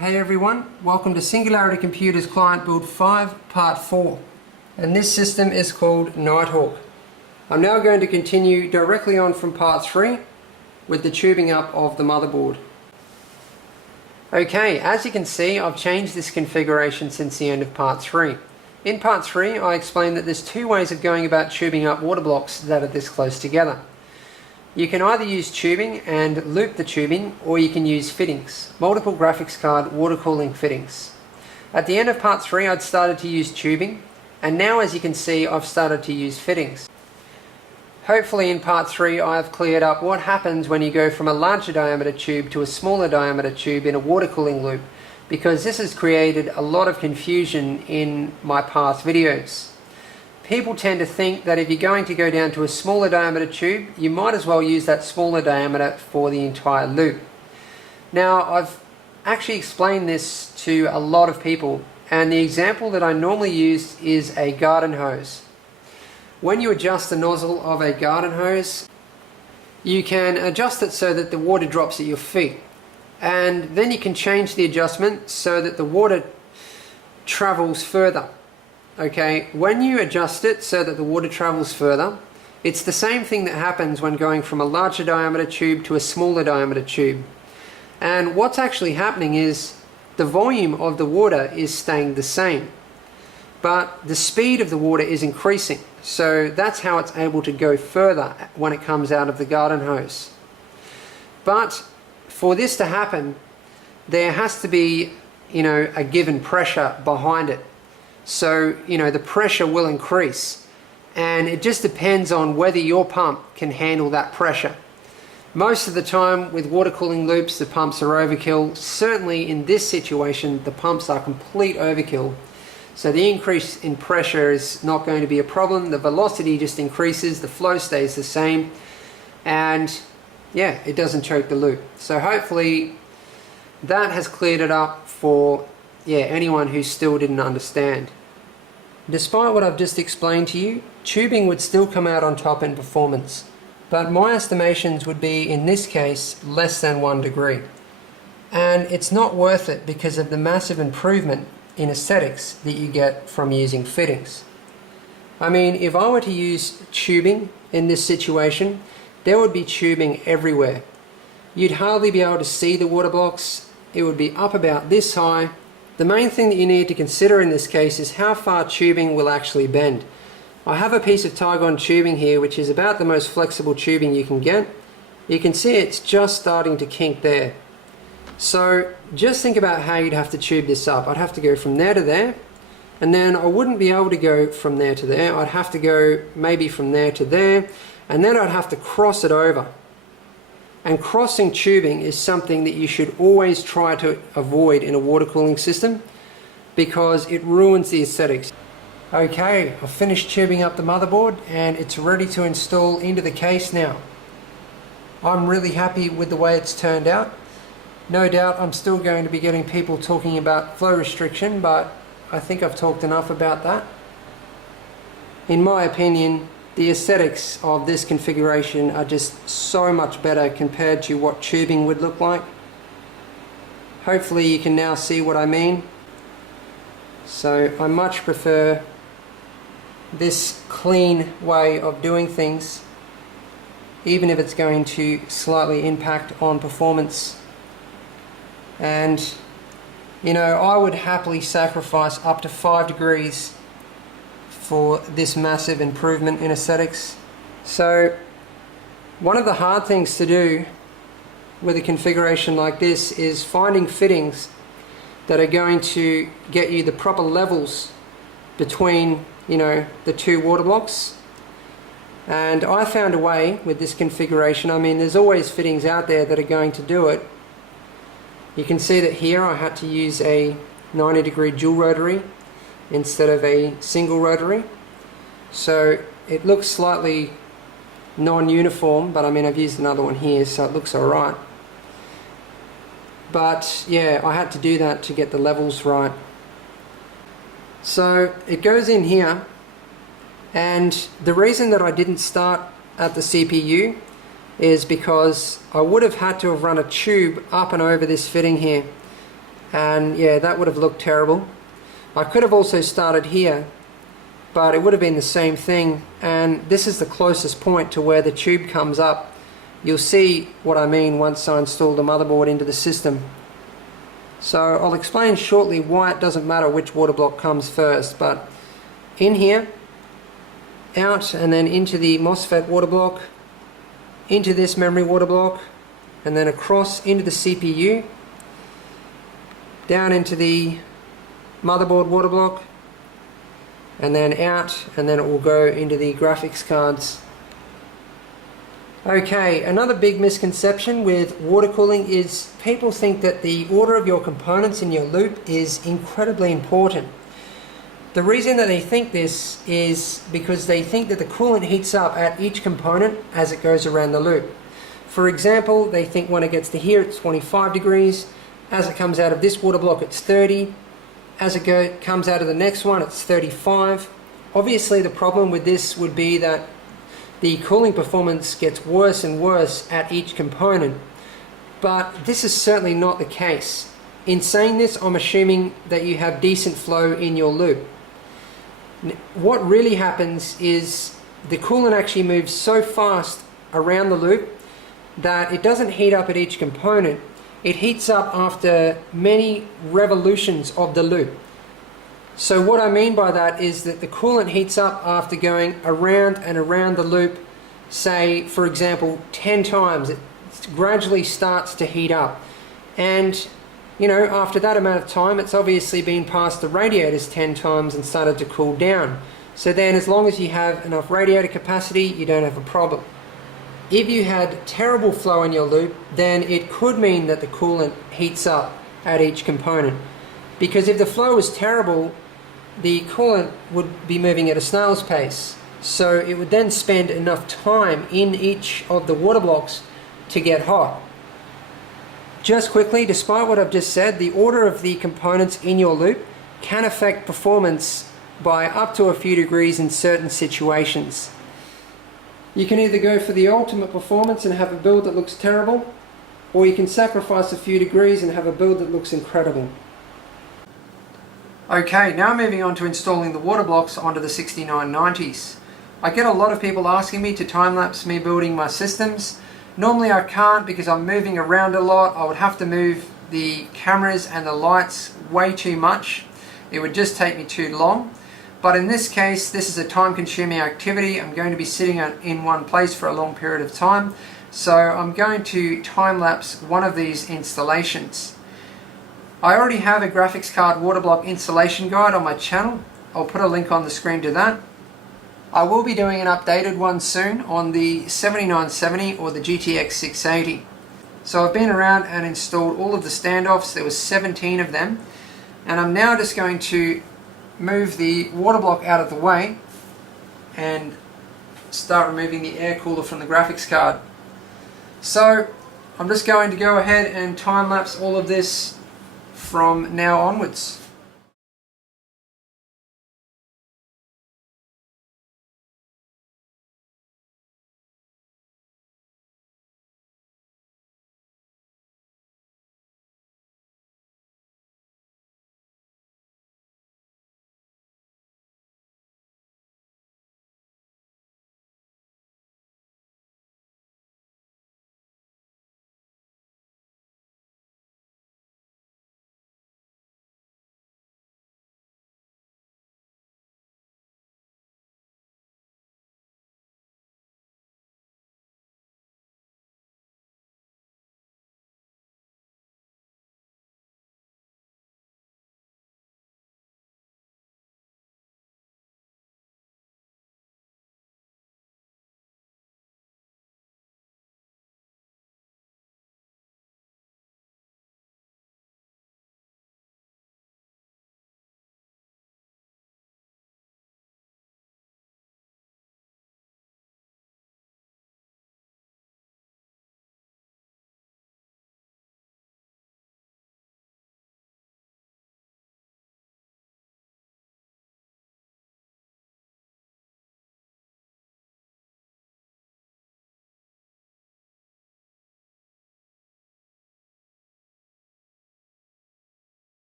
Hey everyone, welcome to SingularityComputers Client Build 5 Part 4, and this system is called Nighthawk. I'm now going to continue directly on from Part 3 with the tubing up of the motherboard. Okay, as you can see, I've changed this configuration since the end of Part 3. In Part 3 I explained that there's two ways of going about tubing up water blocks that are this close together. You can either use tubing and loop the tubing, or you can use fittings, multiple graphics card water cooling fittings. At the end of Part 3 I'd started to use tubing, and now as you can see I've started to use fittings. Hopefully in Part 3 I've cleared up what happens when you go from a larger diameter tube to a smaller diameter tube in a water cooling loop, because this has created a lot of confusion in my past videos. People tend to think that if you're going to go down to a smaller diameter tube, you might as well use that smaller diameter for the entire loop. Now, I've actually explained this to a lot of people, and the example that I normally use is a garden hose. When you adjust the nozzle of a garden hose, you can adjust it so that the water drops at your feet, and then you can change the adjustment so that the water travels further. Okay, when you adjust it so that the water travels further, it's the same thing that happens when going from a larger diameter tube to a smaller diameter tube. And what's actually happening is the volume of the water is staying the same, but the speed of the water is increasing. So that's how it's able to go further when it comes out of the garden hose. But for this to happen, there has to be, a given pressure behind it. So, the pressure will increase, and it just depends on whether your pump can handle that pressure. Most of the time with water cooling loops, the pumps are overkill. Certainly in this situation, the pumps are complete overkill. So the increase in pressure is not going to be a problem. The velocity just increases, the flow stays the same, and yeah, it doesn't choke the loop. So hopefully that has cleared it up for anyone who still didn't understand. Despite what I've just explained to you, tubing would still come out on top in performance, but my estimations would be, in this case, less than 1 degree. And it's not worth it because of the massive improvement in aesthetics that you get from using fittings. I mean, if I were to use tubing in this situation, there would be tubing everywhere. You'd hardly be able to see the water blocks. It would be up about this high. The main thing that you need to consider in this case is how far tubing will actually bend. I have a piece of Tygon tubing here, which is about the most flexible tubing you can get. You can see it's just starting to kink there. So just think about how you'd have to tube this up. I'd have to go from there to there, and then I wouldn't be able to go from there to there. I'd have to go maybe from there to there, and then I'd have to cross it over. And crossing tubing is something that you should always try to avoid in a water cooling system, because it ruins the aesthetics. Okay, I've finished tubing up the motherboard and it's ready to install into the case now. I'm really happy with the way it's turned out. No doubt I'm still going to be getting people talking about flow restriction, but I think I've talked enough about that. In my opinion, the aesthetics of this configuration are just so much better compared to what tubing would look like. Hopefully you can now see what I mean. So I much prefer this clean way of doing things, even if it's going to slightly impact on performance. And I would happily sacrifice up to 5 degrees for this massive improvement in aesthetics. So one of the hard things to do with a configuration like this is finding fittings that are going to get you the proper levels between the two water blocks. And I found a way with this configuration. I mean, there's always fittings out there that are going to do it. You can see that here I had to use a 90-degree dual rotary instead of a single rotary, so it looks slightly non-uniform, but I mean I've used another one here, so it looks alright. But yeah, I had to do that to get the levels right. So it goes in here, and the reason that I didn't start at the CPU is because I would have had to have run a tube up and over this fitting here. and yeah, that would have looked terrible. I could have also started here, but it would have been the same thing, and this is the closest point to where the tube comes up. You'll see what I mean once I install the motherboard into the system. So I'll explain shortly why it doesn't matter which water block comes first, but in here, out and then into the MOSFET water block, into this memory water block, and then across into the CPU, down into the motherboard water block, and then out, and then it will go into the graphics cards. Okay, another big misconception with water cooling is people think that the order of your components in your loop is incredibly important. The reason that they think this is because they think that the coolant heats up at each component as it goes around the loop. For example, they think when it gets to here it's 25 degrees, as it comes out of this water block it's 30, as it comes out of the next one it's 35. Obviously the problem with this would be that the cooling performance gets worse and worse at each component, but this is certainly not the case. In saying this, I'm assuming that you have decent flow in your loop. What really happens is the coolant actually moves so fast around the loop that it doesn't heat up at each component. It heats up after many revolutions of the loop. So what I mean by that is that the coolant heats up after going around and around the loop, say for example 10 times. It gradually starts to heat up, and you know, after that amount of time it's obviously been past the radiators 10 times and started to cool down. So then as long as you have enough radiator capacity, you don't have a problem. If you had terrible flow in your loop, then it could mean that the coolant heats up at each component, because if the flow is terrible, the coolant would be moving at a snail's pace. So it would then spend enough time in each of the water blocks to get hot. Just quickly, despite what I've just said, the order of the components in your loop can affect performance by up to a few degrees in certain situations. You can either go for the ultimate performance and have a build that looks terrible, or you can sacrifice a few degrees and have a build that looks incredible. Okay, now moving on to installing the water blocks onto the 6990s. I get a lot of people asking me to time-lapse me building my systems. Normally I can't because I'm moving around a lot. I would have to move the cameras and the lights way too much. It would just take me too long. But in this case, this is a time-consuming activity. I'm going to be sitting in one place for a long period of time. So I'm going to time-lapse one of these installations. I already have a graphics card water block installation guide on my channel. I'll put a link on the screen to that. I will be doing an updated one soon on the 7970 or the GTX 680. So I've been around and installed all of the standoffs. There was 17 of them. And I'm now just going to move the water block out of the way and start removing the air cooler from the graphics card. So I'm just going to go ahead and time-lapse all of this from now onwards.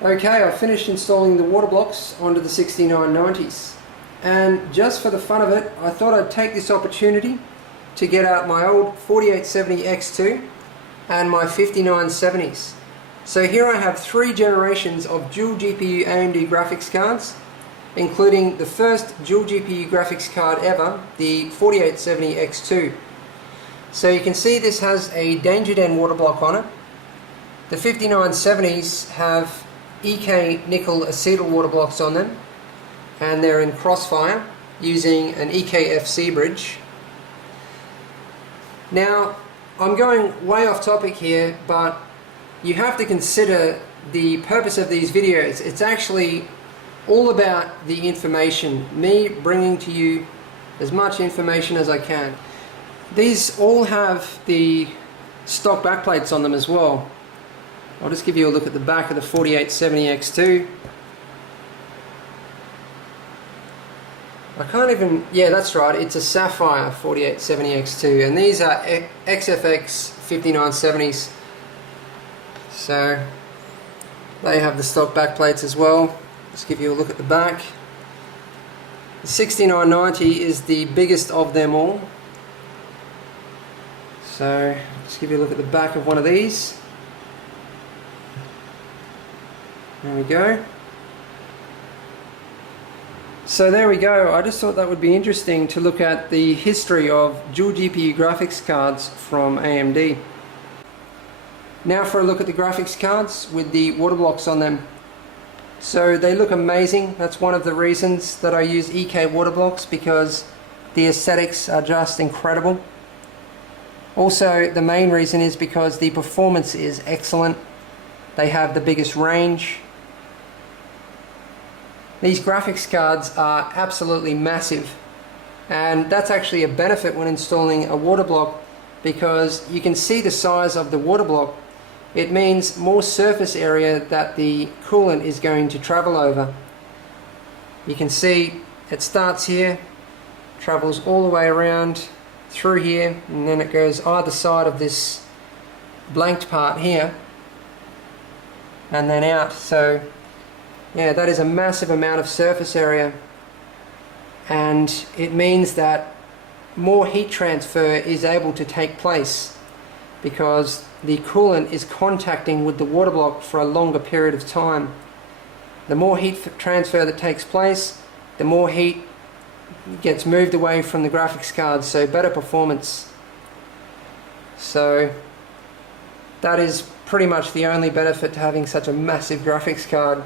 Okay, I finished installing the water blocks onto the 6990s, and just for the fun of it, I thought I'd take this opportunity to get out my old 4870X2 and my 5970s. So here I have 3 generations of dual GPU AMD graphics cards, including the first dual GPU graphics card ever, the 4870X2. So you can see this has a danger den water block on it. The 5970s have EK nickel acetyl water blocks on them, and they're in crossfire using an EKFC bridge. Now, I'm going way off topic here, but you have to consider the purpose of these videos. It's actually all about the information, me bringing to you as much information as I can. These all have the stock backplates on them as well. I'll just give you a look at the back of the 4870X2. I can't even, yeah, that's right, it's a sapphire 4870X2, and these are XFX 5970s. So they have the stock backplates as well. Just give you a look at the back. The 6990 is the biggest of them all. So just give you a look at the back of one of these. There we go. So there we go. I just thought that would be interesting to look at the history of dual GPU graphics cards from AMD. Now for a look at the graphics cards with the water blocks on them. So they look amazing. That's one of the reasons that I use EK water blocks, because the aesthetics are just incredible. Also, the main reason is because the performance is excellent. They have the biggest range. These graphics cards are absolutely massive, and that's actually a benefit when installing a water block, because you can see the size of the water block. It means more surface area that the coolant is going to travel over. You can see it starts here, travels all the way around through here, and then it goes either side of this blanked part here and then out. So yeah, that is a massive amount of surface area, and it means that more heat transfer is able to take place because the coolant is contacting with the water block for a longer period of time. The more heat transfer that takes place, the more heat gets moved away from the graphics card, so better performance. So that is pretty much the only benefit to having such a massive graphics card.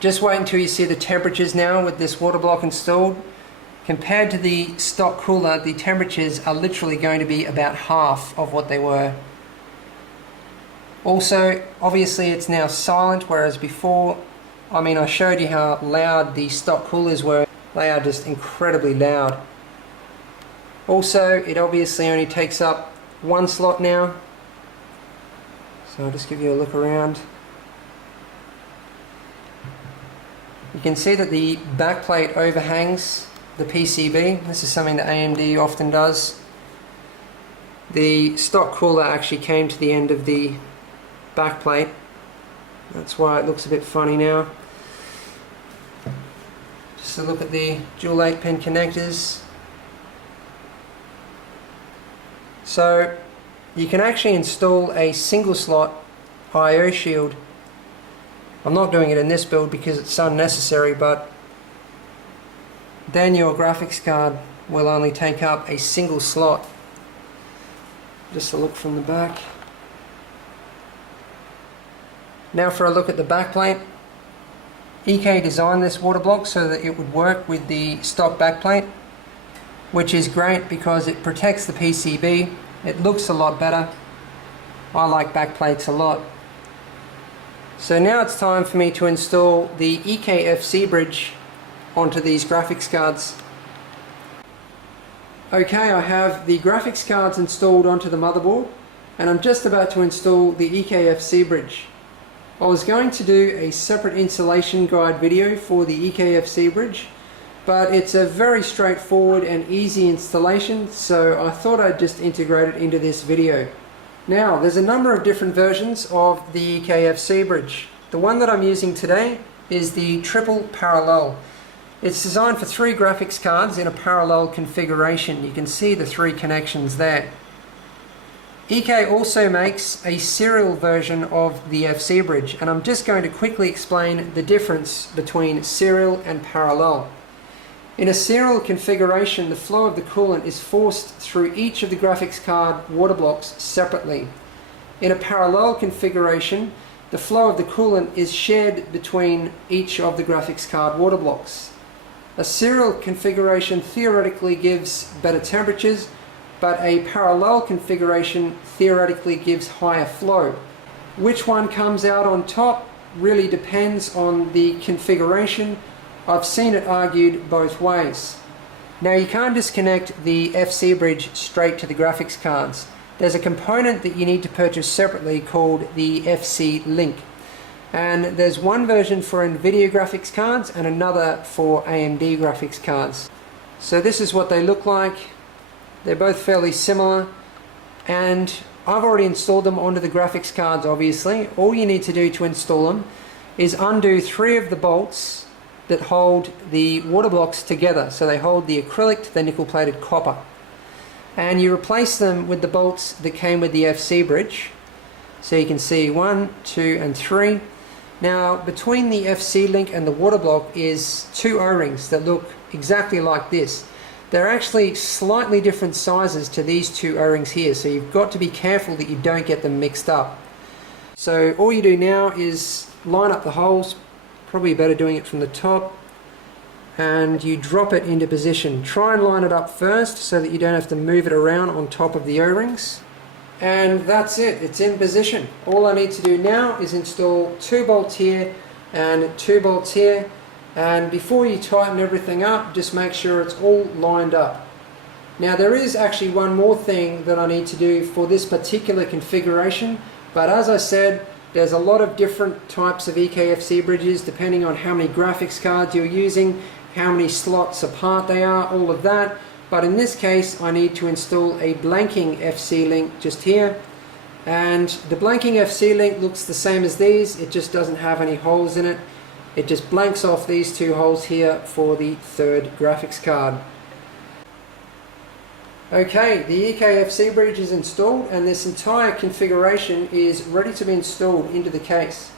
Just wait until you see the temperatures now with this water block installed. Compared to the stock cooler, the temperatures are literally going to be about half of what they were. Also, obviously it's now silent, whereas before, I showed you how loud the stock coolers were. They are just incredibly loud. Also, it obviously only takes up one slot now. So I'll just give you a look around. You can see that the backplate overhangs the PCB. This is something that AMD often does. The stock cooler actually came to the end of the backplate. That's why it looks a bit funny now. Just a look at the dual 8-pin connectors. So you can actually install a single slot I/O shield. I'm not doing it in this build because it's unnecessary, but then your graphics card will only take up a single slot. Just a look from the back. Now for a look at the backplate. EK designed this water block so that it would work with the stock backplate, which is great because it protects the PCB. It looks a lot better. I like backplates a lot. So now it's time for me to install the EKFC bridge onto these graphics cards. Okay, I have the graphics cards installed onto the motherboard, and I'm just about to install the EKFC bridge. I was going to do a separate installation guide video for the EKFC bridge, but it's a very straightforward and easy installation, so I thought I'd just integrate it into this video. Now, there's a number of different versions of the EKFC bridge. The one that I'm using today is the triple parallel. It's designed for 3 graphics cards in a parallel configuration. You can see the 3 connections there. EK also makes a serial version of the FC bridge, and I'm just going to quickly explain the difference between serial and parallel. In a serial configuration, the flow of the coolant is forced through each of the graphics card water blocks separately. In a parallel configuration, the flow of the coolant is shared between each of the graphics card water blocks. A serial configuration theoretically gives better temperatures, but a parallel configuration theoretically gives higher flow. Which one comes out on top really depends on the configuration. I've seen it argued both ways. Now, you can't disconnect the FC bridge straight to the graphics cards. There's a component that you need to purchase separately called the FC link. And there's one version for NVIDIA graphics cards and another for AMD graphics cards. So this is what they look like. They're both fairly similar, and I've already installed them onto the graphics cards. Obviously, all you need to do to install them is undo 3 of the bolts that hold the water blocks together. So they hold the acrylic to the nickel plated copper, and you replace them with the bolts that came with the FC bridge. So you can see 1, 2 and 3. Now, between the FC link and the water block is 2 O-rings that look exactly like this. They're actually slightly different sizes to these 2 O-rings here, so you've got to be careful that you don't get them mixed up. So all you do now is line up the holes, probably better doing it from the top, and you drop it into position. Try and line it up first so that you don't have to move it around on top of the O-rings. And that's it, it's in position. All I need to do now is install 2 bolts here and 2 bolts here. And before you tighten everything up, just make sure it's all lined up. Now, there is actually one more thing that I need to do for this particular configuration, but as I said, there's a lot of different types of EKFC bridges depending on how many graphics cards you're using, how many slots apart they are, all of that. But in this case, I need to install a blanking FC link just here. And the blanking FC link looks the same as these, it just doesn't have any holes in it. It just blanks off these 2 holes here for the 3rd graphics card. Okay, the EKFC bridge is installed, and this entire configuration is ready to be installed into the case.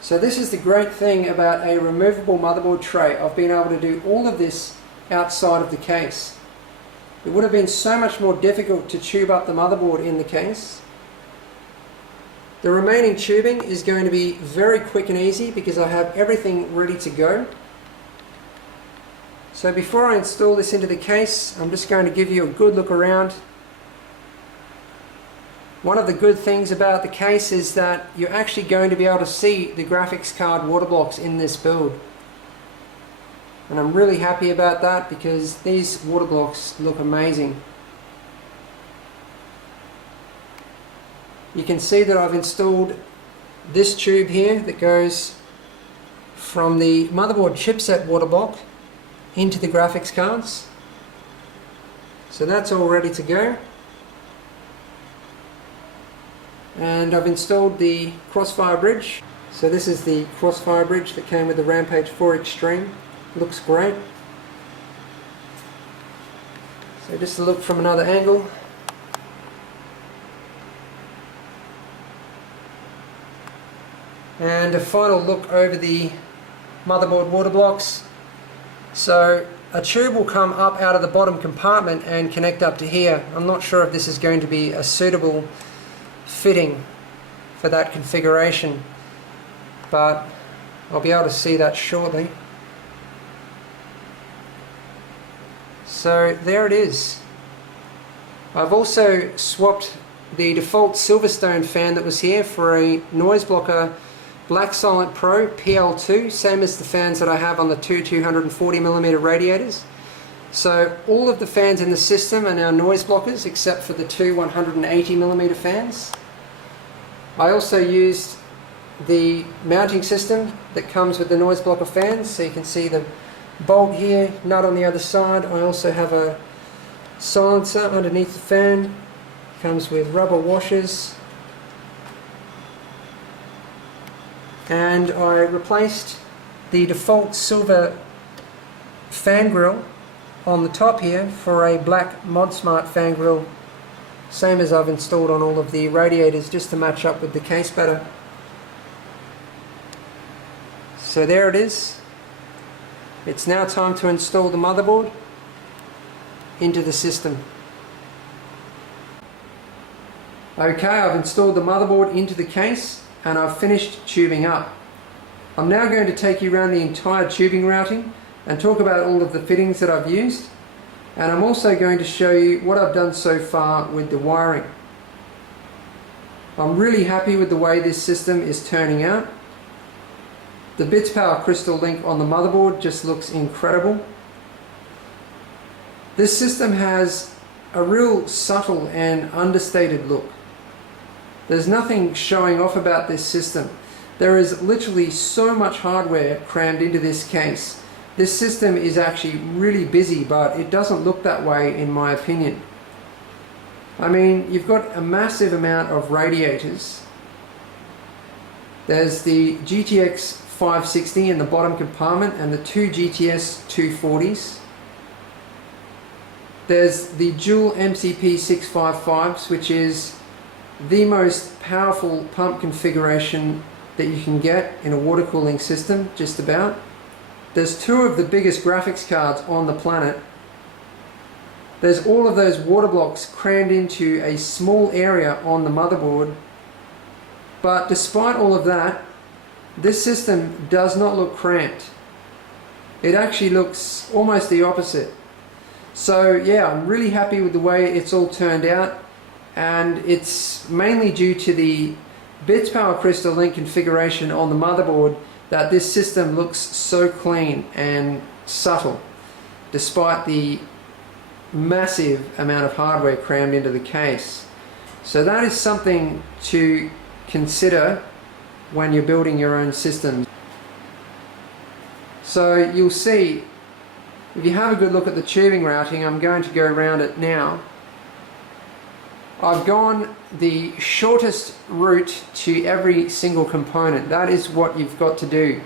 So this is the great thing about a removable motherboard tray. I've been able to do all of this outside of the case. It would have been so much more difficult to tube up the motherboard in the case. The remaining tubing is going to be very quick and easy because I have everything ready to go. So before I install this into the case, I'm just going to give you a good look around. One of the good things about the case is that you're actually going to be able to see the graphics card water blocks in this build. And I'm really happy about that because these water blocks look amazing. You can see that I've installed this tube here that goes from the motherboard chipset water block into the graphics cards. So that's all ready to go. And I've installed the Crossfire bridge. So this is the Crossfire bridge that came with the Rampage 4 Extreme. Looks great. So just a look from another angle. And a final look over the motherboard water blocks. So a tube will come up out of the bottom compartment and connect up to here. I'm not sure if this is going to be a suitable fitting for that configuration, but I'll be able to see that shortly. So there it is. I've also swapped the default Silverstone fan that was here for a noise blocker Black Silent Pro PL2, same as the fans that I have on the two 240mm radiators. So all of the fans in the system are now noise blockers except for the two 180mm fans. I also used the mounting system that comes with the noise blocker fans, so you can see the bolt here, nut on the other side. I also have a silencer underneath the fan. Comes with rubber washers, and I replaced the default silver fan grille on the top here for a black ModSmart fan grille, same as I've installed on all of the radiators, just to match up with the case better. So there it is. It's now time to install the motherboard into the system. Okay, I've installed the motherboard into the case and I've finished tubing up. I'm now going to take you around the entire tubing routing and talk about all of the fittings that I've used, and I'm also going to show you what I've done so far with the wiring. I'm really happy with the way this system is turning out. The bits power crystal link on the motherboard just looks incredible. This system has a real subtle and understated look. There's nothing showing off about this system. There is literally so much hardware crammed into this case. This system is actually really busy, but it doesn't look that way in my opinion. I mean, you've got a massive amount of radiators. There's the GTX 560 in the bottom compartment and the two GTS 240s. There's the dual MCP 655s, which is the most powerful pump configuration that you can get in a water cooling system, just about. There's two of the biggest graphics cards on the planet. There's all of those water blocks crammed into a small area on the motherboard. But despite all of that, this system does not look cramped. It actually looks almost the opposite. So yeah, I'm really happy with the way it's all turned out, and it's mainly due to the bits power crystal link configuration on the motherboard that this system looks so clean and subtle, despite the massive amount of hardware crammed into the case. So that is something to consider when you're building your own systems. So you'll see, if you have a good look at the tubing routing, I'm going to go around it now. I've gone the shortest route to every single component. That is what you've got to do.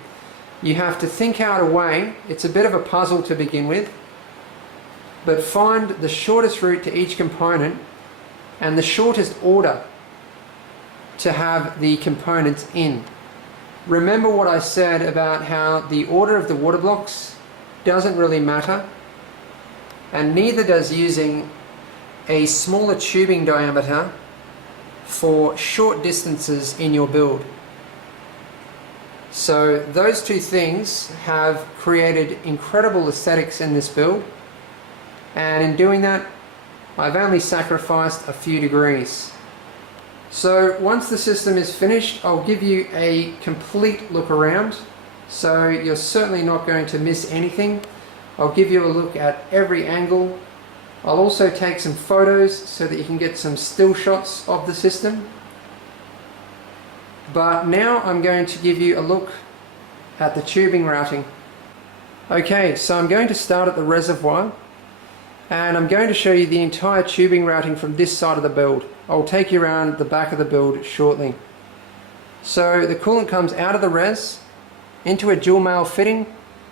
You have to think out a way. It's a bit of a puzzle to begin with, but find the shortest route to each component and the shortest order to have the components in. Remember what I said about how the order of the water blocks doesn't really matter, and neither does using a smaller tubing diameter for short distances in your build. So those two things have created incredible aesthetics in this build, and in doing that I've only sacrificed a few degrees. So once the system is finished, I'll give you a complete look around, so you're certainly not going to miss anything. I'll give you a look at every angle. I'll also take some photos so that you can get some still shots of the system. But now I'm going to give you a look at the tubing routing. Okay, so I'm going to start at the reservoir, and I'm going to show you the entire tubing routing from this side of the build. I'll take you around the back of the build shortly. So the coolant comes out of the res into a dual male fitting,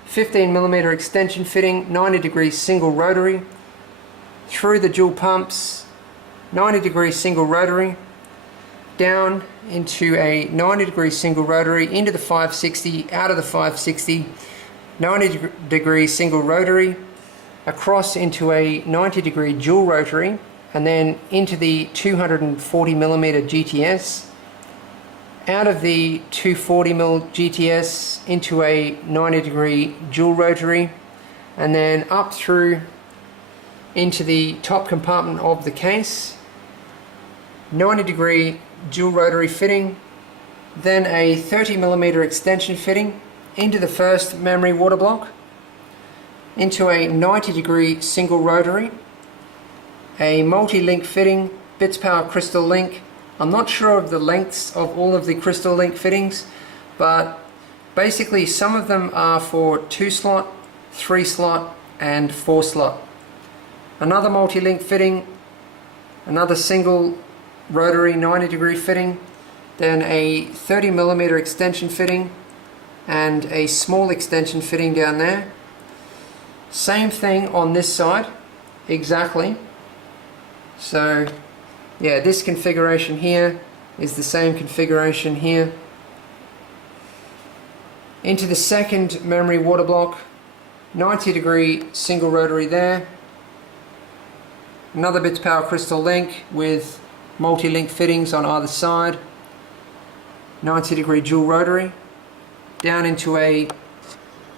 15mm extension fitting, 90° single rotary, through the dual pumps, 90° single rotary, down into a 90° single rotary, into the 560, out of the 560, 90° single rotary, across into a 90° dual rotary, and then into the 240mm GTS, out of the 240mm GTS into a 90° dual rotary, and then up through into the top compartment of the case, 90° dual rotary fitting, then a 30mm extension fitting into the first memory water block, into a 90° single rotary, a multi-link fitting, bits power crystal link. I'm not sure of the lengths of all of the crystal link fittings, but basically some of them are for 2-slot, 3-slot and 4-slot. Another multi-link fitting, another single rotary 90-degree fitting, then a 30mm extension fitting, and a small extension fitting down there. Same thing on this side, exactly. So yeah, this configuration here is the same configuration here. Into the second memory water block, 90-degree single rotary there. Another bits power crystal link with multi-link fittings on either side. 90-degree dual rotary. Down into a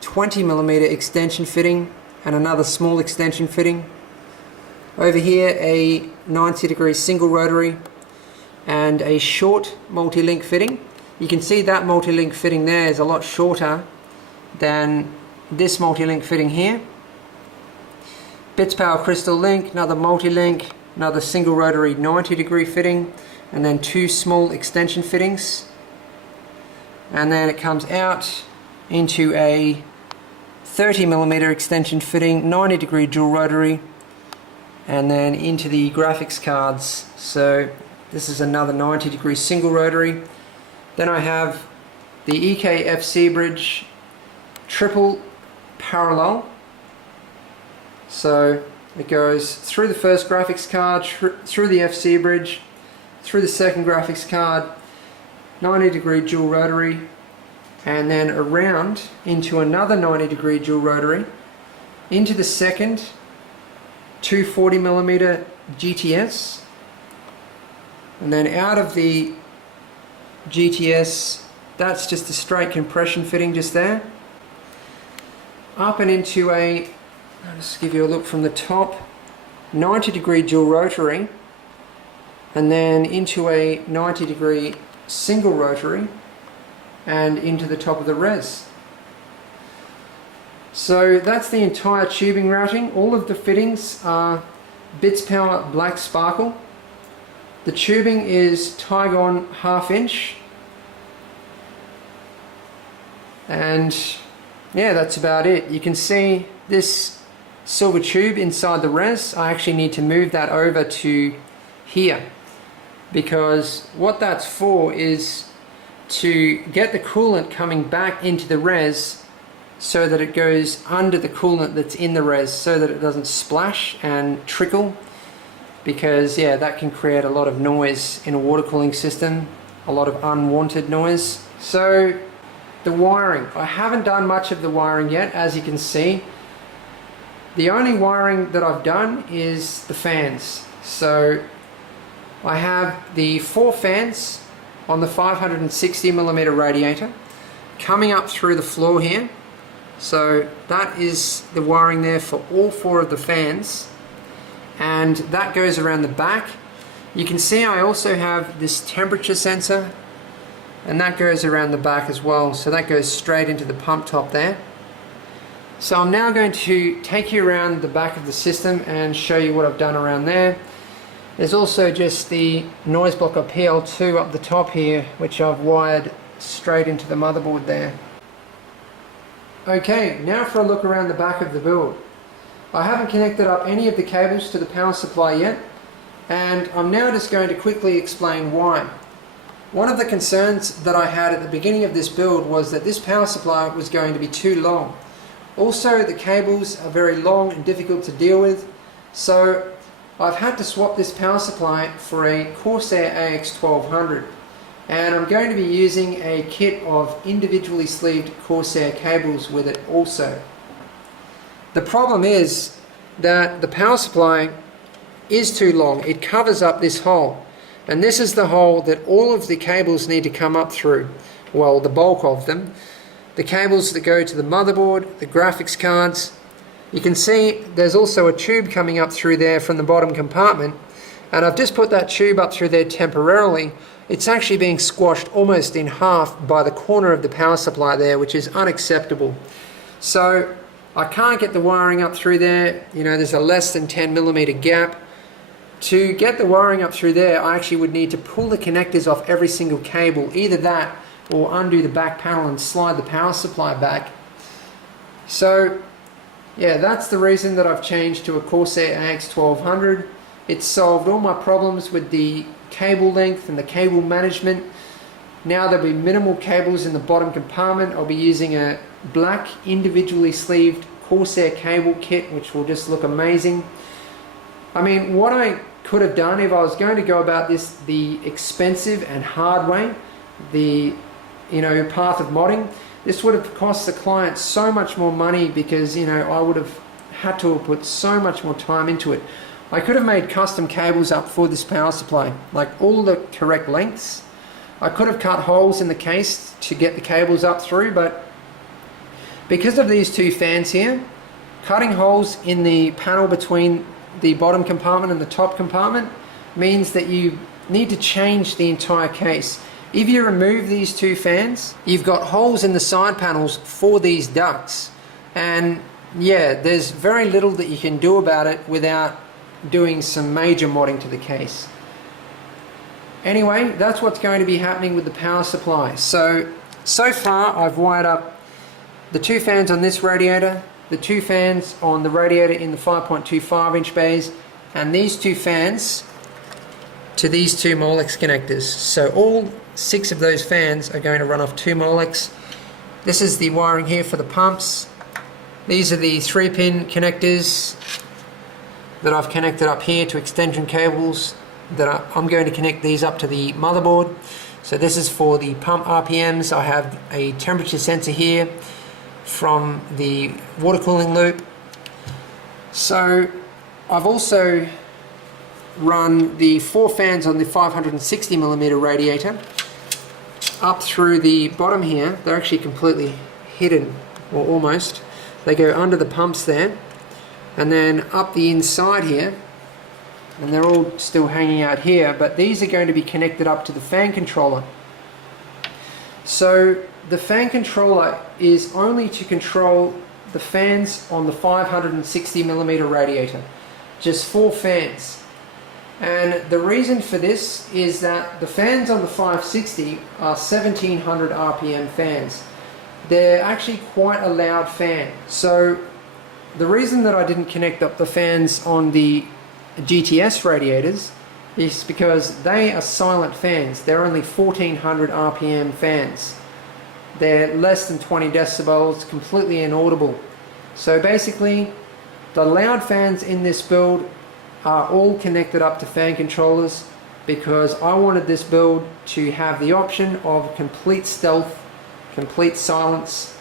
20mm extension fitting and another small extension fitting. Over here a 90-degree single rotary and a short multi-link fitting. You can see that multi-link fitting there is a lot shorter than this multi-link fitting here. Bits power crystal link, another multi-link, another single rotary 90-degree fitting, and then two small extension fittings. And then it comes out into a 30mm extension fitting, 90-degree dual rotary, and then into the graphics cards. So this is another 90-degree single rotary. Then I have the EKFC bridge triple parallel. So it goes through the first graphics card, through the FC bridge, through the second graphics card, 90-degree dual rotary, and then around into another 90-degree dual rotary, into the second 240mm GTS, and then out of the GTS, that's just a straight compression fitting just there, up and into a, I'll just give you a look from the top, 90-degree dual rotary, and then into a 90-degree single rotary, and into the top of the res. So that's the entire tubing routing. All of the fittings are bits power black sparkle. The tubing is Tygon 1/2 inch, and yeah, that's about it. You can see this silver tube inside the res. I actually need to move that over to here, because what that's for is to get the coolant coming back into the res so that it goes under the coolant that's in the res, so that it doesn't splash and trickle, because yeah, that can create a lot of noise in a water cooling system, a lot of unwanted noise. So the wiring, I haven't done much of the wiring yet, as you can see. The only wiring that I've done is the fans. So I have the 4 fans on the 560mm radiator coming up through the floor here. So that is the wiring there for all 4 of the fans, and that goes around the back. You can see I also have this temperature sensor, and that goes around the back as well, so that goes straight into the pump top there. So I'm now going to take you around the back of the system and show you what I've done around there. There's also just the noise blocker PL2 up the top here, which I've wired straight into the motherboard there. Okay, now for a look around the back of the build. I haven't connected up any of the cables to the power supply yet, and I'm now just going to quickly explain why. One of the concerns that I had at the beginning of this build was that this power supply was going to be too long. Also, the cables are very long and difficult to deal with, so I've had to swap this power supply for a Corsair AX1200, and I'm going to be using a kit of individually sleeved Corsair cables with it also. The problem is that the power supply is too long. It covers up this hole, and this is the hole that all of the cables need to come up through, well, the bulk of them. The cables that go to the motherboard, the graphics cards. You can see there's also a tube coming up through there from the bottom compartment, and I've just put that tube up through there temporarily. It's actually being squashed almost in half by the corner of the power supply there, which is unacceptable. So I can't get the wiring up through there. You know, there's a less than 10mm gap. To get the wiring up through there, I actually would need to pull the connectors off every single cable, either that or undo the back panel and slide the power supply back. So yeah, that's the reason that I've changed to a Corsair AX1200. It's solved all my problems with the cable length and the cable management. Now there'll be minimal cables in the bottom compartment. I'll be using a black individually sleeved Corsair cable kit, which will just look amazing. I mean, what I could have done if I was going to go about this the expensive and hard way, the path of modding, this would have cost the client so much more money, because I would have had to have put so much more time into it. I could have made custom cables up for this power supply, like all the correct lengths. I could have cut holes in the case to get the cables up through, but because of these two fans here, cutting holes in the panel between the bottom compartment and the top compartment means that you need to change the entire case. If you remove these two fans, you've got holes in the side panels for these ducts, and yeah, there's very little that you can do about it without doing some major modding to the case. Anyway, that's what's going to be happening with the power supply. So far I've wired up the two fans on this radiator, the two fans on the radiator in the 5.25 inch bays, and these two fans to these two Molex connectors. So all 6 of those fans are going to run off 2 Molex. This is the wiring here for the pumps. These are the 3-pin connectors that I've connected up here to extension cables that I'm going to connect these up to the motherboard. So this is for the pump RPMs. I have a temperature sensor here from the water cooling loop. So I've also run the 4 fans on the 560mm radiator up through the bottom here. They're actually completely hidden, or almost. They go under the pumps there, and then up the inside here, and they're all still hanging out here, but these are going to be connected up to the fan controller. So the fan controller is only to control the fans on the 560mm radiator, just 4 fans. And the reason for this is that the fans on the 560 are 1700 RPM fans. They're actually quite a loud fan. So the reason that I didn't connect up the fans on the GTS radiators is because they are silent fans. They're only 1400 RPM fans. They're less than 20 decibels, completely inaudible. So basically, the loud fans in this build are all connected up to fan controllers, because I wanted this build to have the option of complete stealth, complete silence.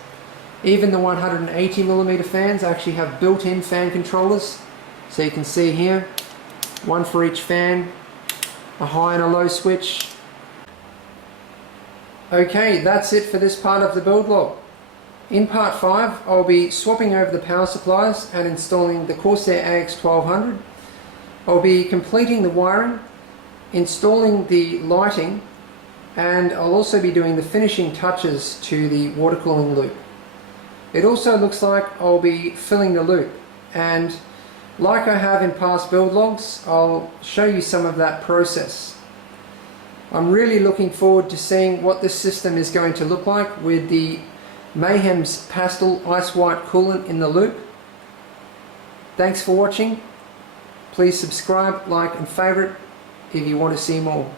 Even the 180mm fans actually have built-in fan controllers. So you can see here, one for each fan, a high and a low switch. Okay, that's it for this part of the build log. In part 5, I'll be swapping over the power supplies and installing the Corsair AX1200. I'll be completing the wiring, installing the lighting, and I'll also be doing the finishing touches to the water cooling loop. It also looks like I'll be filling the loop, and like I have in past build logs, I'll show you some of that process. I'm really looking forward to seeing what this system is going to look like with the Mayhem's Pastel Ice White coolant in the loop. Thanks for watching. Please subscribe, like and favorite if you want to see more.